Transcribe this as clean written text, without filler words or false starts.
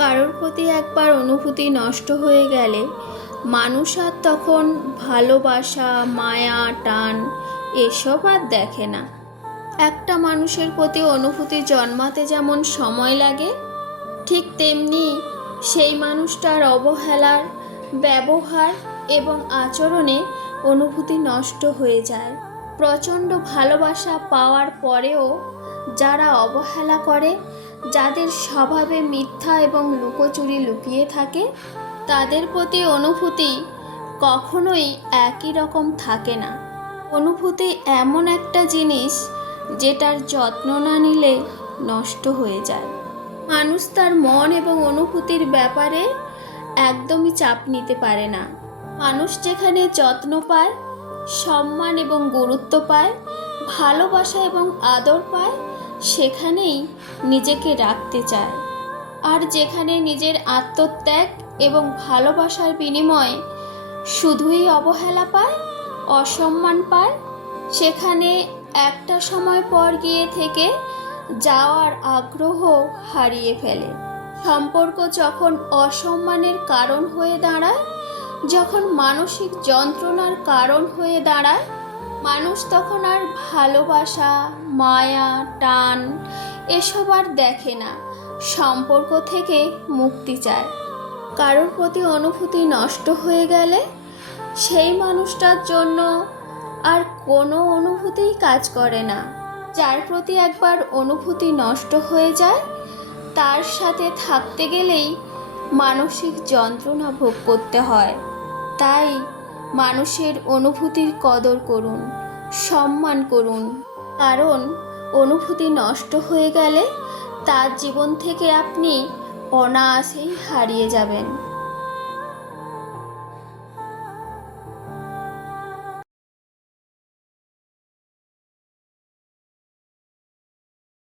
কারোর প্রতি একবার অনুভূতি নষ্ট হয়ে গেলে মানুষ আর তখন ভালোবাসা, মায়া, টান এসব আর দেখে না। একটা মানুষের প্রতি অনুভূতি জন্মাতে যেমন সময় লাগে, ঠিক তেমনি সেই মানুষটার অবহেলার ব্যবহার এবং আচরণে অনুভূতি নষ্ট হয়ে যায়। প্রচণ্ড ভালোবাসা পাওয়ার পরেও যারা অবহেলা করে, যাদের স্বভাবে মিথ্যা এবং লুকোচুরি লুকিয়ে থাকে, তাদের প্রতি অনুভূতি কখনোই একই রকম থাকে না। অনুভূতি এমন একটা জিনিস যেটার যত্ন না নিলে নষ্ট হয়ে যায়। মানুষ তার মন এবং অনুভূতির ব্যাপারে একদমই চাপ নিতে পারে না। মানুষ যেখানে যত্ন পায়, সম্মান এবং গুরুত্ব পায়, ভালোবাসা এবং আদর পায়, সেখানেই নিজেকে রাখতে চায়। আর যেখানে নিজের আত্মত্যাগ এবং ভালোবাসার বিনিময়ে শুধুই অবহেলা পায়, অসম্মান পায়, সেখানে একটা সময় পর গিয়ে থেকে যাওয়ার আগ্রহ হারিয়ে ফেলে। সম্পর্ক যখন অসম্মানের কারণ হয়ে দাঁড়ায়, যখন মানসিক যন্ত্রণার কারণ হয়ে দাঁড়ায়, মানুষ তখন আর ভালোবাসা, মায়া, টান এসব আর দেখে না, সম্পর্ক থেকে মুক্তি চায়। কারোর প্রতি অনুভূতি নষ্ট হয়ে গেলে সেই মানুষটার জন্য আর কোনো অনুভূতিই কাজ করে না। যার প্রতি একবার অনুভূতি নষ্ট হয়ে যায়, তার সাথে থাকতে গেলেই মানসিক যন্ত্রণা ভোগ করতে হয়। তাই মানুষের অনুভূতির কদর করুন, সম্মান করুন, কারণ অনুভূতি নষ্ট হয়ে গেলে তার জীবন থেকে আপনি অনায়াসেই হারিয়ে যাবেন।